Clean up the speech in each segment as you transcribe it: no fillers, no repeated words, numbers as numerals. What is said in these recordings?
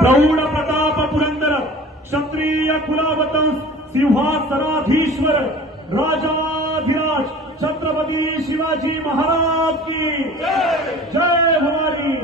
प्रौढ प्रताप पुरंदर क्षत्रिय कुलावतंस सिंहासनाधीश्वर राजाधिराज छत्रपती शिवाजी महाराज की जय भवानी।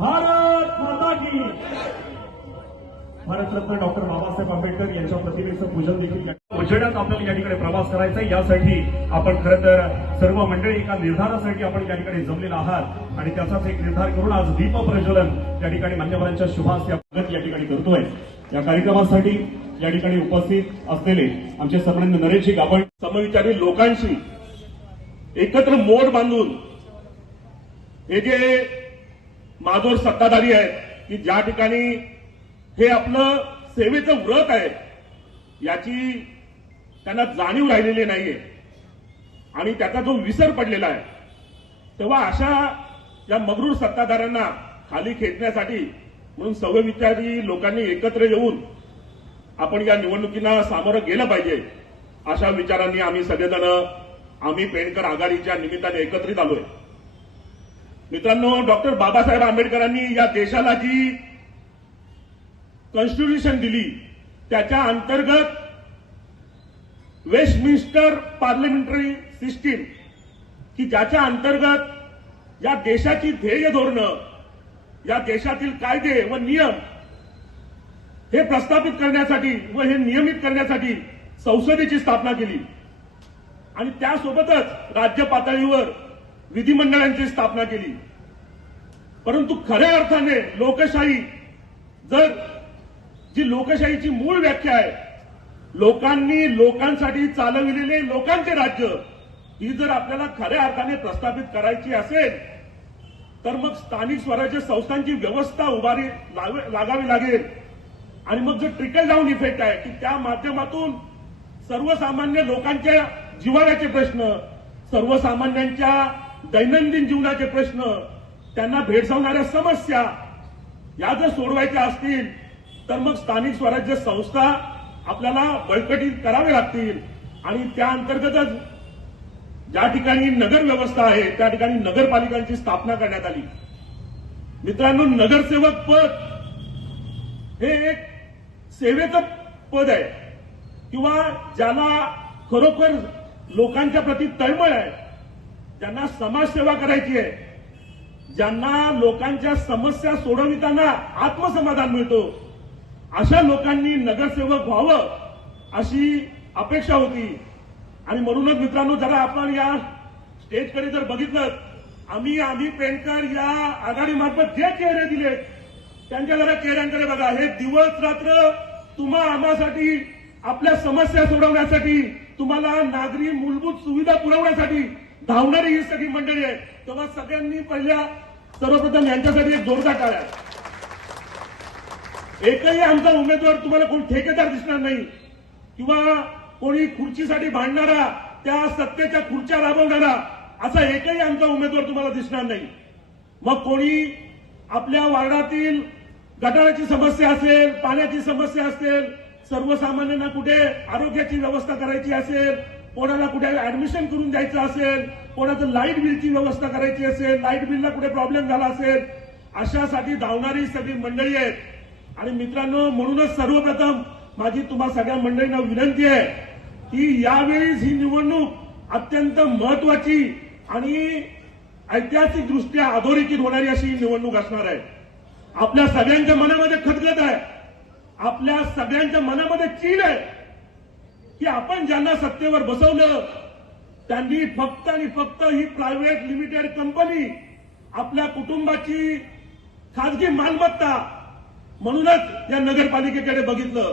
भारत माता की। भारतरत्न डॉक्टर बाबासाहेब आंबेडकर यांच्या प्रतिमेचं पूजन देखील उजेडात आपल्याला या ठिकाणी प्रवास करायचा आहे। यासाठी आपण खरं तर सर्व मंडळी एका निर्धारासाठी आपण या ठिकाणी जमलेला आहात आणि त्याचाच एक निर्धार करून आज दीप प्रज्वलन या ठिकाणी मान्यवरांच्या शुभास या ठिकाणी करतोय। या कार्यक्रमासाठी या ठिकाणी उपस्थित असलेले आमचे सन्माननीय नरेशजी गाभण समविचारी लोकांशी एकत्र मोड बांधून हे जे माजोर सत्ताधारी आहेत की ज्या ठिकाणी हे आपलं सेवेचं व्रत आहे याची त्यांना जाणीव राहिलेली नाहीये आणि त्याचा जो विसर पडलेला आहे, तेव्हा अशा या मगरूर सत्ताधाऱ्यांना खाली खेचण्यासाठी म्हणून समविचारी लोकांनी एकत्र येऊन आपण या निवडणुकीला सामोरं गेलं पाहिजे अशा विचारांनी आम्ही सगळेजण आम्ही पेंडकर आघाडीच्या निमित्ताने एकत्रित आलोय। मित्रांनो, डॉक्टर बाबासाहेब आंबेडकरांनी या देशाला जी कॉन्स्टिट्यूशन दिली त्याच्या अंतर्गत वेस्टमिन्स्टर पार्लमेंटरी सिस्टीम की ज्याच्या अंतर्गत या देशाची ध्येय धोरणं, या देशातील कायदे व नियम हे प्रस्थापित करण्यासाठी व हे नियमित करण्यासाठी संसदेची स्थापना केली आणि त्यासोबतच राज्य पातळीवर विधिमंडळांची स्थापना केली। परंतु खऱ्या अर्थाने लोकशाही जर जी लोकशाहीची मूळ व्याख्या आहे, लोकांनी लोकांसाठी चालविलेले लोकांचे राज्य, ही जर आपल्याला खऱ्या अर्थाने प्रस्थापित करायची असेल तर मग स्थानिक स्वराज्य संस्थांची व्यवस्था उभारी लागावी लागेल आणि मग जो ट्रिकल डाऊन इफेक्ट आहे की त्या माध्यमातून सर्वसामान्य लोकांच्या जिव्हाळ्याचे प्रश्न, सर्वसामान्यांच्या दैनंदिन जीवनाचे प्रश्न, त्यांना भेडसावणाऱ्या समस्या या जर सोडवायच्या असतील तर मग स्थानिक स्वराज्य संस्था आपल्याला बळकटी करावे लागतील आणि त्या अंतर्गतच ज्या ठिकाणी नगर व्यवस्था आहे त्या ठिकाणी नगरपालिकांची स्थापना करण्यात आली। मित्रांनो, नगरसेवक पद हे एक सेवेचं पद आहे किंवा ज्याला खरोखर लोकांच्या प्रती तळमळ आहे, ज्यांना समाजसेवा करायची आहे, ज्यांना लोकांच्या समस्या सोडविताना आत्मसमाधान मिळतो, अशा लोकांनी नगरसेवक व्हावं अशी अपेक्षा होती। आणि म्हणूनच मित्रांनो, जरा आपण या स्टेजकडे जर बघितलं, आम्ही पेंडकर या आघाडीमार्फत जे चेहरे दिले त्यांच्या जरा चेहऱ्यांकडे बघा। हे दिवस रात्र तुम्हा आम्हासाठी, आपल्या समस्या सोडवण्यासाठी, तुम्हाला नागरी मूलभूत सुविधा पुरवण्यासाठी धावणारी ही सगळी मंडळी आहे। तेव्हा सगळ्यांनी सर्वप्रथम यांच्यासाठी एक जोरदार टाळ्या। एकही आमचा उमेदवार तुम्हाला कोण ठेकेदार दिसणार नाही किंवा कोणी खुर्चीसाठी भांडणारा, त्या सत्तेच्या खुर्च्या राबवणारा असा एकही आमचा उमेदवार तुम्हाला दिसणार नाही। मग कोणी आपल्या वार्डातील गटाराची समस्या असेल, पाण्याची समस्या असेल, सर्वसामान्यांना कुठे आरोग्याची व्यवस्था करायची असेल, कोणाला कुठे ऍडमिशन करून द्यायचं असेल, कोणाचं लाईट बिलची व्यवस्था करायची असेल, लाईट बिलला कुठे प्रॉब्लेम झाला असेल, अशासाठी धावणारी सगळी मंडळी आहेत। आणि मित्रांनो, म्हणूनच सर्वप्रथम माझी तुम्हा सगळ्या मंडळींना विनंती आहे की यावेळीच ही निवडणूक अत्यंत महत्वाची आणि ऐतिहासिकदृष्ट्या अधोरेखित होणारी अशी निवडणूक असणार आहे। आपल्या सगळ्यांच्या मनामध्ये खदगद आहे, आपल्या सगळ्यांच्या मनामध्ये चीड आहे की आपण ज्यांना सत्तेवर बसवलं त्यांनी फक्त आणि फक्त ही प्रायव्हेट लिमिटेड कंपनी आपल्या कुटुंबाची खाजगी मालमत्ता म्हणूनच या नगरपालिकेकडे बघितलं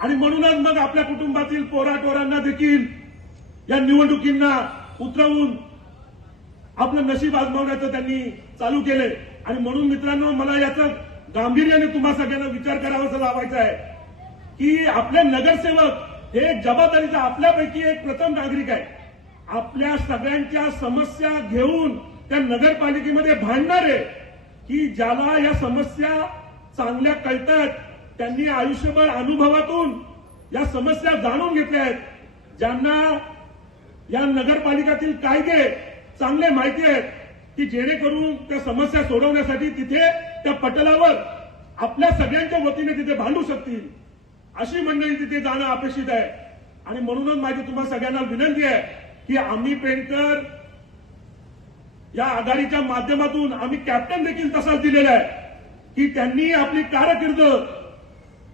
आणि म्हणूनच मग आपल्या कुटुंबातील पोराटोरांना देखील या निवडणुकींना उतरवून आपलं नशीब आजमावण्याचं त्यांनी चालू केले। आणि म्हणून मित्रांनो, मला याचा गांभीर्याने तुम्हा सगळ्यांना विचार करावासा लावायचा आहे की आपले नगरसेवक हे जबाबदारीचा आपल्यापैकी एक प्रथम नागरिक आहे। आपल्या सगळ्यांच्या समस्या घेऊन त्या नगरपालिकेमध्ये भांडणारे की ज्याला या समस्या चांगल्या कळतात, त्यांनी आयुष्यभर अनुभवातून या समस्या जाणून घेतल्या आहेत, ज्यांना या नगरपालिकातील कायदे चांगले माहिती आहेत की जेणेकरून त्या समस्या सोडवण्यासाठी तिथे त्या पटलावर आपल्या सगळ्यांच्या वतीने तिथे भांडू शकतील अशी मंडळी तिथे जाणं अपेक्षित आहे. आणि म्हणूनच माझी तुम्हाला सगळ्यांना विनंती आहे की आम्ही पेंटर या आघाडीच्या माध्यमातून आम्ही कॅप्टन देखील तसाच दिलेला आहे की त्यांनी आपली कारकीर्द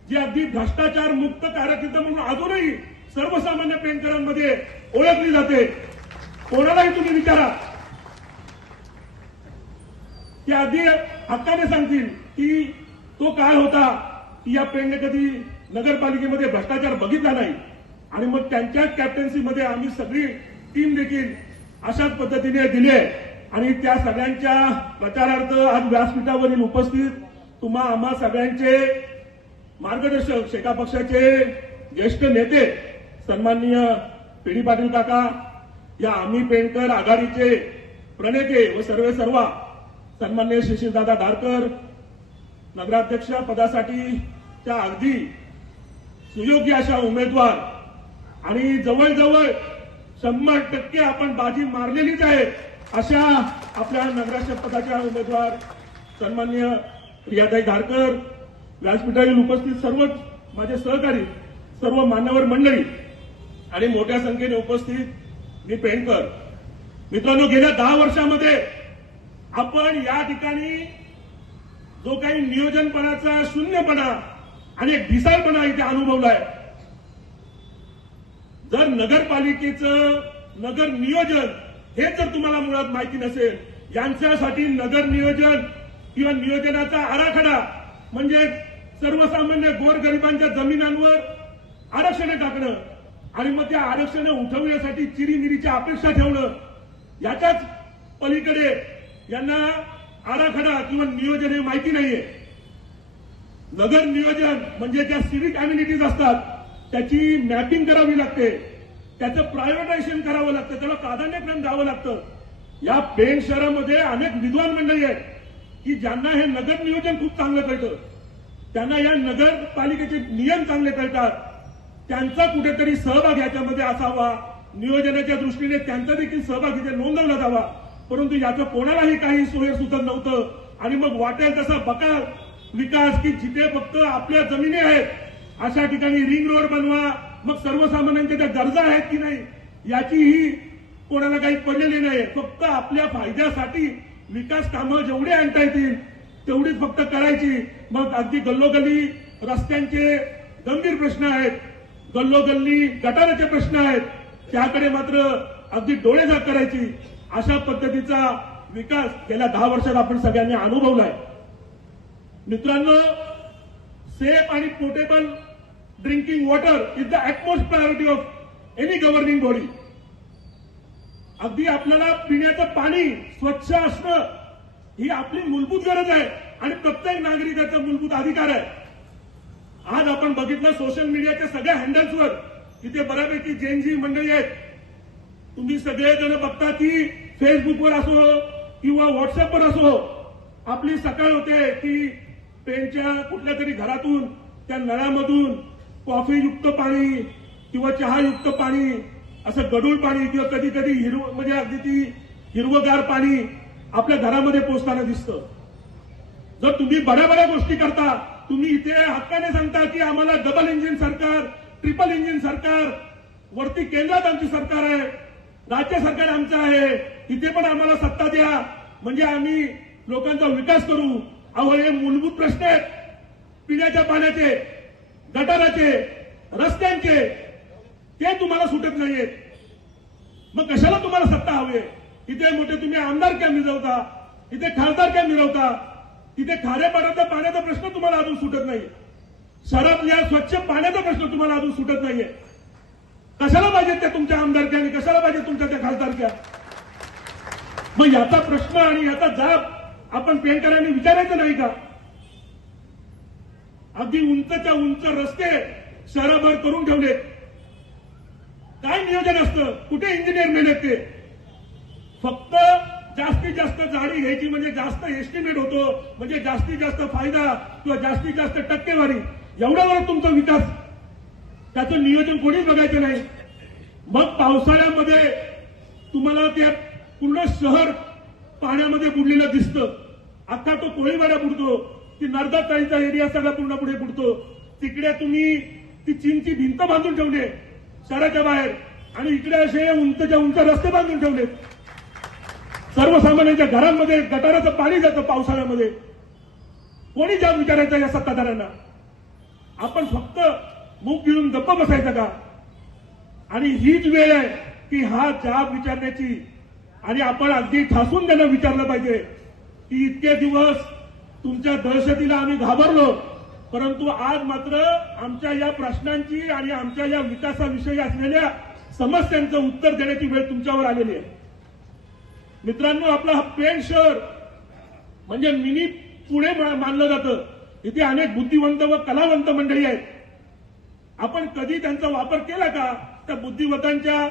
जी अगदी भ्रष्टाचार मुक्त कारकीर्द म्हणून अजूनही सर्वसामान्य पेंटरांमध्ये ओळखली जाते. कोणालाही तुम्ही विचारा ते अगदी हक्काने सांगतील की तो काळ होता की या पेंटने कधी नगरपालिकेमध्ये भ्रष्टाचार बघितला नाही. आणि मग त्यांच्या कॅप्टन्सीमध्ये आम्ही सगळी टीम देखील अशाच पद्धतीने दिली आहे. आणि त्या सगळ्यांच्या प्रचारार्थ आज व्यासपीठावरील उपस्थित तुम्हा आम्हा सगळ्यांचे मार्गदर्शक शेका पक्षाचे ज्येष्ठ नेते सन्माननीय पीडी पाटील काका, या आम्ही पेंटर आघाडीचे प्रणेते व सर्वा सन्माननीय शिशिरदादा धारकर, नगराध्यक्ष पदासाठीच्या अगदी सुयोग्य अशा उमेदवार आणि जवळजवळ 100% आपण बाजी मारलेलीच आहे अशा आपल्या नगराध्यक्ष पदाच्या उमेदवार सन्माननीय प्रियाताई धारकर, व्यासपीठावरील उपस्थित सर्वच माझे सहकारी, सर्व मान्यवर मंडळी आणि मोठ्या संख्येने उपस्थित मी पेंटर मित्रांनो, गेल्या 10 वर्षामध्ये आपण या ठिकाणी जो काही नियोजनपणाचा शून्यपणा आणि एक ढिसाळपणा इथे अनुभवलाय. जर नगरपालिकेचं नगर नियोजन हे जर तुम्हाला मुळात माहिती नसेल, यांच्यासाठी नगर नियोजन किंवा नियोजनाचा आराखडा म्हणजे सर्वसामान्य गोरगरिबांच्या जमिनांवर आरक्षणे टाकणं आणि मग त्या आरक्षणे उठवण्यासाठी चिरीमिरीची अपेक्षा ठेवणं, याच्याच पलीकडे यांना आराखडा किंवा नियोजन हे माहिती नाहीये. नगर नियोजन म्हणजे ज्या सिव्हिक अम्युनिटीज असतात त्याची मॅपिंग करावी लागते, त्याचं प्रायव्हेटायझेशन करावं लागतं, त्याला प्राधान्यक्रम द्यावं लागतं. या पेण शहरामध्ये अनेक विद्वान मंडळी आहेत की ज्यांना हे नगर नियोजन खूप चांगलं कळतं, त्यांना या नगरपालिकेचे नियम चांगले कळतात, त्यांचा कुठेतरी सहभाग याच्यामध्ये असावा, नियोजनाच्या दृष्टीने त्यांचा देखील सहभाग इथे नोंदवला जावा. परंतु याचं कोणालाही काही सोय सुचत नव्हतं. आणि मग वाटेल तसा बकार विकास की जिथे फक्त आपल्या जमिनी आहेत अशा ठिकाणी रिंग रोड बनवा, मग सर्वसामान्यांच्या त्या गरजा आहेत की नाही याचीही कोणाला काही पडलेली नाही. फक्त आपल्या फायद्यासाठी विकास कामं जेवढे आणता येतील तेवढीच फक्त करायची. मग अगदी गल्लोगल्ली रस्त्यांचे गंभीर प्रश्न आहेत, गल्लोगल्ली गटाराचे प्रश्न आहेत, त्याकडे मात्र अगदी डोळेझाक करायची. अशा पद्धतीचा विकास गेल्या 10 वर्षात आपण सगळ्यांनी अनुभवलाय. मित्रांनो, सेफ आणि portable drinking water is the utmost priority of any governing body. अगदी आपल्याला पिण्याचं पाणी स्वच्छ असणं ही आपली मूलभूत गरज आहे आणि प्रत्येक नागरिकाचा मूलभूत अधिकार आहे. आज आपण बघितलं सोशल मीडियाच्या सगळ्या हँडल्सवर तिथे बऱ्यापैकी जेनजी मंडळी आहेत. तुम्ही सगळेजण बघता की फेसबुकवर असो किंवा व्हॉट्सअपवर असो आपली सकाळ होते की पेनच्या कुठल्या तरी घरातून त्या नळामधून कॉफीयुक्त पाणी किंवा चहायुक्त पाणी, असं गढूळ पाणी किंवा कधी कधी म्हणजे अगदी ती हिरवगार पाणी आपल्या घरामध्ये पोहोचताना दिसतं. जर तुम्ही बड्या गोष्टी करता, तुम्ही इथे हक्काने सांगता की आम्हाला डबल इंजिन सरकार, ट्रिपल इंजिन सरकार, वरती केंद्रात आमची सरकार आहे, राज्य सरकार आमचं आहे, इथे पण आम्हाला सत्ता द्या म्हणजे आम्ही लोकांचा विकास करू. अहो, हे मूलभूत प्रश्न आहेत पिण्याच्या पाण्याचे, गटाराचे, रस्त्यांचे, ते तुम्हाला सुटत नाहीयेत. मग कशाला तुम्हाला सत्ता हवी? इथे मोठे तुम्ही आमदार क्या मिरवता, इथे खासदार क्या मिरवता, तिथे खाऱ्या पाण्याचा प्रश्न तुम्हाला अजून सुटत नाही, शहरातल्या स्वच्छ पाण्याचा प्रश्न तुम्हाला अजून सुटत नाहीये. कशाला पाहिजे त्या तुमच्या आमदारक्या आणि कशाला पाहिजे तुमच्या त्या खासदारक्या? मग याचा प्रश्न आणि याचा जाब आपण पेंटरांनी विचारायचं नाही का? अगदी उंचच्या उंच रस्ते शहराभर करून ठेवले, काय नियोजन असतं? कुठे इंजिनियर मेहनत ते? फक्त जास्तीत जास्त जाडी घ्यायची म्हणजे जास्त एस्टिमेट होतो, म्हणजे जास्तीत जास्त फायदा किंवा जास्तीत जास्त टक्केवारी, एवढ्यावर तुमचा विकास, त्याचं नियोजन कोणीच बघायचं नाही. मग पावसाळ्यामध्ये तुम्हाला त्या पूर्ण शहर पाण्यामध्ये बुडलेलं दिसतं, अख्खा तो कोळीवाडा बुडतो, की नर्मदाचा एरिया सगळा पूर्ण पुढे बुडतो. तिकडे तुम्ही ती चीनची भिंत बांधून ठेवली आहे शहराच्या बाहेर आणि इकडे असे उंचच्या उंच रस्ते बांधून ठेवलेत. सर्वसामान्यांच्या घरांमध्ये गटाराचं पाणी जातं पावसाळ्यामध्ये. कोणी जाब विचारायचं या सत्ताधाऱ्यांना? आपण फक्त मुख गिळून गप्प बसायचं का? आणि हीच वेळ आहे की हा जाब विचारण्याची आणि आपण अगदी ठासून त्यांना विचारलं पाहिजे की इतके दिवस तुमच्या दहशतीला आम्ही घाबरलो, परंतु आज मात्र आमच्या या प्रश्नांची आणि आमच्या या विकासाविषयी असलेल्या समस्यांचं उत्तर देण्याची वेळ तुमच्यावर आलेली आहे. मित्रांनो, आपला हा पेण शहर म्हणजे मिनी पुणे मानलं जातं. इथे अनेक बुद्धिवंत व कलावंत मंडळी आहेत. आपण कधी त्यांचा वापर केला का? त्या बुद्धिवंतांच्या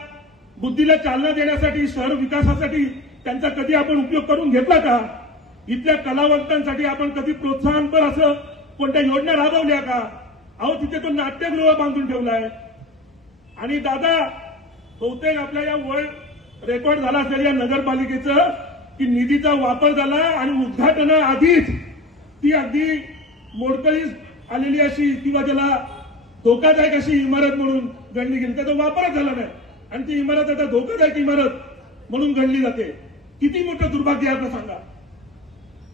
बुद्धीला चालना देण्यासाठी, शहर विकासासाठी त्यांचा कधी आपण उपयोग करून घेतला का? इथल्या कलावंतांसाठी आपण कधी प्रोत्साहनपर असं कोणत्या योजना राबवल्या का? अहो, तिथे तो नाट्यगृह बांधून ठेवलाय. आणि दादा, बहुतेक आपल्या या वर्ल्ड रेकॉर्ड झाला असेल या नगरपालिकेचं की निधीचा वापर झाला आणि उद्घाटनाआधीच ती अगदी मोडकळीस आलेली अशी किंवा ज्याला धोकादायक अशी इमारत म्हणून गणली गेली. त्याचा वापरच झाला नाही आणि ती इमारत आता धोकादायक इमारत म्हणून गणली जाते. किती मोठं दुर्भाग्य आहे आपलं सांगा.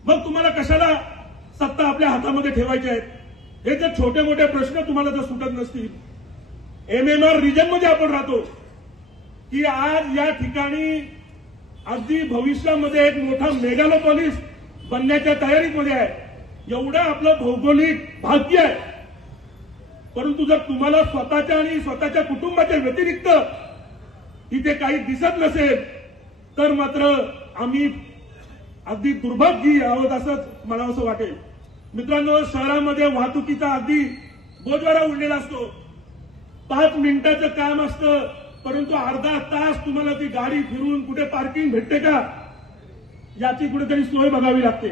मग तुम्हाला कशाला सत्ता आपल्या हातामध्ये ठेवायची आहेत? हे जर छोटे मोठे प्रश्न तुम्हाला जर सुटत नसतील, MMR रिजनमध्ये आपण राहतो की आज या ठिकाणी अगदी भविष्यामध्ये एक मोठा मेगालोपॉलिस बनण्याच्या तयारीमध्ये आहे. एवढं आपलं भौगोलिक भाग्य आहे. परंतु जर तुम्हाला स्वतःच्या आणि स्वतःच्या कुटुंबाच्या व्यतिरिक्त इथे काही दिसत नसेल तर मात्र आम्ही अगदी दुर्भाग्य आहोत असंच मला असं वाटेल. मित्रांनो, शहरामध्ये वाहतुकीचा अगदी बोजवारा उडलेला असतो. 5 मिनिटाचं काम असतं, परंतु अर्धा तास तुम्हाला ती गाडी फिरून कुठे पार्किंग भेटते का याची कुठेतरी सोय बघावी लागते.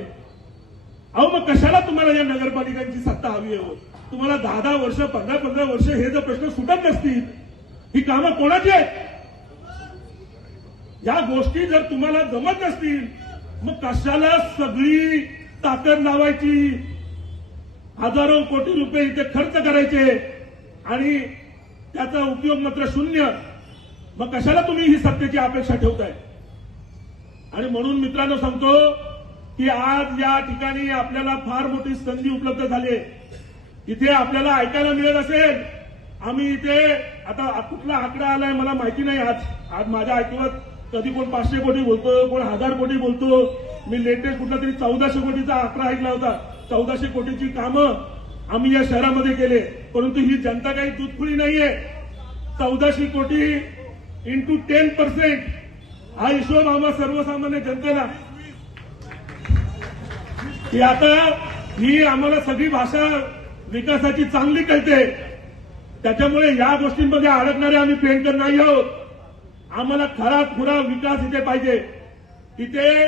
अहो, मग कशाला तुम्हाला या नगरपालिकांची सत्ता हवी आहे? तुम्हाला 10-10 वर्ष 15-15 वर्ष हे जर प्रश्न सुटत नसतील, ही कामं कोणाची आहेत? या गोष्टी जर तुम्हाला जमत नसतील, मग कशाला सगळी ताकद लावायची, हजारो कोटी रुपये इथे खर्च करायचे आणि त्याचा उपयोग मात्र शून्य? मग कशाला तुम्ही ही सत्तेची अपेक्षा ठेवताय? आणि म्हणून मित्रांनो सांगतो की आज या ठिकाणी आपल्याला फार मोठी संधी उपलब्ध झाली. इथे आपल्याला ऐकायला मिळत असेल, आम्ही इथे आता कुठला आकडा आलाय मला माहिती नाही. आज माझ्या ऐकवत कधी कोण 500 कोटी बोलतो, कोण 1000 कोटी बोलतो. मी लेटेस्ट कुठला तरी 1400 कोटीचा आकडा ऐकला होता. 1400 कोटीची कामं आम्ही या शहरामध्ये केले. परंतु ही जनता काही दूधखुळी नाहीये. 1400 कोटी इंटू 10% हा हिशोब आम्हा सर्वसामान्य जनतेला की आता ही आम्हाला सगळी भाषा विकासाची चांगली कळते. त्याच्यामुळे या गोष्टींमध्ये अडकणारे आम्ही पेंटर नाही आहोत. आम्हाला खरा खुरा विकास इथे पाहिजे. इथे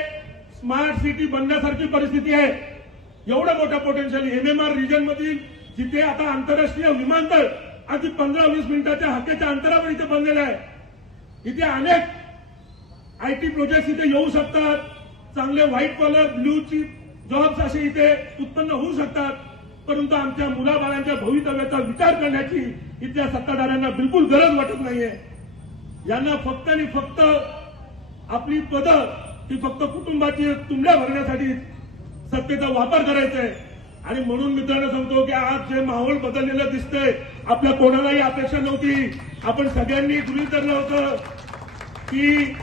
स्मार्ट सिटी बनण्यासारखी परिस्थिती आहे. एवढं मोठं पोटेन्शियल MMR रिजन मधील जिथे आता आंतरराष्ट्रीय विमानतळ अगदी 15-20 मिनिटाच्या हाकेच्या अंतरावर इथे बनलेलं आहे. इथे अनेक IT प्रोजेक्ट इथे येऊ शकतात. चांगले white collar blue chip jobs असे इथे उत्पन्न होऊ शकतात. परंतु आमच्या मुलाबाळांच्या भवितव्याचा विचार करण्याची इथल्या सत्ताधाऱ्यांना बिलकुल गरज वाटत नाहीये. यांना फक्त आणि फक्त आपली पदं ही फक्त कुटुंबाची तुंबड्या भरण्यासाठी सत्तेचा वापर करायचा आहे. आणि म्हणून मित्रांनो सांगतो की आज जे माहोल बदललेलं दिसतंय, आपल्या कोणालाही अपेक्षा नव्हती. आपण सगळ्यांनी गृहीत धरलं होतं की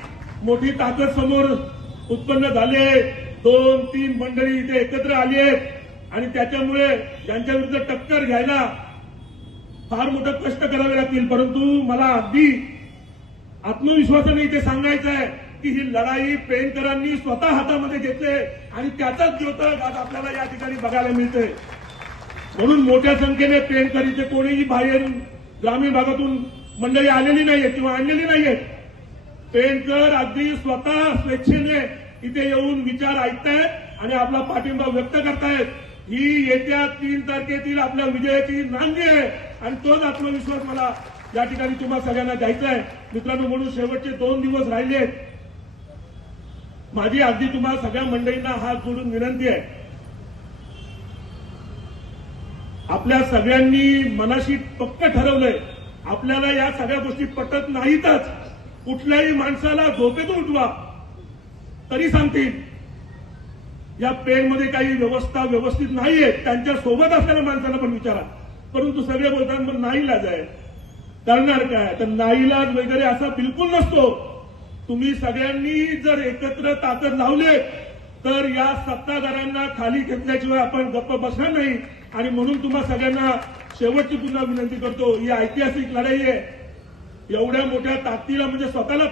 मोठी ताकद समोर उत्पन्न झाले, 2-3 मंडळी इथे एकत्र आली आहेत आणि त्याच्यामुळे यांच्या विरुद्ध टक्कर घ्यायला फार मोठं कष्ट करावे लागतील. परंतु मला अगदी आत्मविश्वासाने इथे सांगायचं आहे की ही लढाई पेणकरांनी स्वतः हातामध्ये घेतली आणि त्याचाच द्योतक आज आपल्याला या ठिकाणी बघायला मिळतंय. म्हणून मोठ्या संख्येने पेणकर इथे कोणीही बाहेर ग्रामीण भागातून मंडळी आलेली नाहीये किंवा आणलेली नाहीये. पेणकर अगदी स्वतः स्वेच्छेने इथे येऊन विचार ऐकतायत आणि आपला पाठिंबा व्यक्त करतायत. ही येत्या 3 तारखेतील आपल्या विजयाची नांदी आहे आणि तोच आत्मविश्वास मला या ठिकाणी तुम्हाला सगळ्यांना द्यायचा आहे. मित्रांनो, म्हणून शेवटचे 2 दिवस राहिले आहेत. माझी अगदी तुम्हाला सगळ्या मंडळींना हात जोडून विनंती आहे आपल्या सगळ्यांनी मनाशी पक्क ठरवलंय, आपल्याला या सगळ्या गोष्टी पटत नाहीतच. कुठल्याही माणसाला झोपेतून उठवा तरी सांगतील या पेनमध्ये काही व्यवस्था व्यवस्थित नाहीये, त्यांच्या सोबत असलेल्या माणसांना पण विचारा. परंतु सगळे बोलतात मग नाईलाज आहे, करणार काय? तर नाईलाज वगैरे असा बिलकुल नसतो. तुम्ही सगळ्यांनी जर एकत्र ताकद लावले तर या सत्ताधाऱ्यांना खाली घेतल्याशिवाय आपण गप्प बसणार नाही. आणि म्हणून तुम्हा सगळ्यांना शेवटची पुन्हा विनंती करतो, ही ऐतिहासिक लढाई आहे. एवढ्या मोठ्या ताकदीला म्हणजे स्वतःला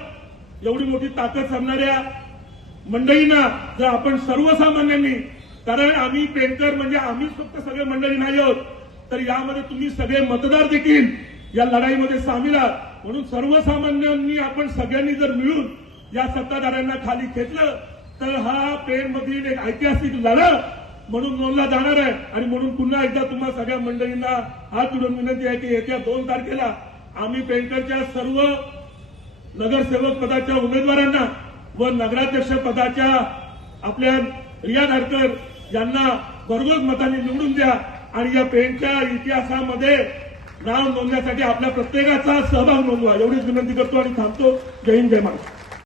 एवढी मोठी ताकद सांगणाऱ्या मंडळींना जर आपण सर्वसामान्यांनी, कारण आम्ही पेनकर म्हणजे आम्हीच फक्त सगळे मंडळी नाही आहोत, तर यामध्ये तुम्ही सगळे मतदार देखील या लढाईमध्ये सामील आहात. म्हणून सर्वसामान्यांनी आपण सगळ्यांनी जर मिळून या सत्ताधाऱ्यांना खाली घेतलं तर हा पेनमधील एक ऐतिहासिक लढा म्हणून नोंदला जाणार आहे. आणि म्हणून पुन्हा एकदा तुम्हा सगळ्या मंडळींना हात जोडून विनंती आहे की येत्या 2 तारखेला आम्ही पेनकरच्या सर्व नगरसेवक पदाच्या उमेदवारांना व नगराध्यक्ष पदाच्या आपल्या रिया धारकर यांना भरघोस मतांनी निवडून द्या आणि या पेनच्या इतिहासामध्ये नाव नोंदण्यासाठी आपल्या प्रत्येकाचा सहभाग नोंदवा, एवढीच विनंती करतो आणि थांबतो. जय हिंद, जय महाराष्ट्र.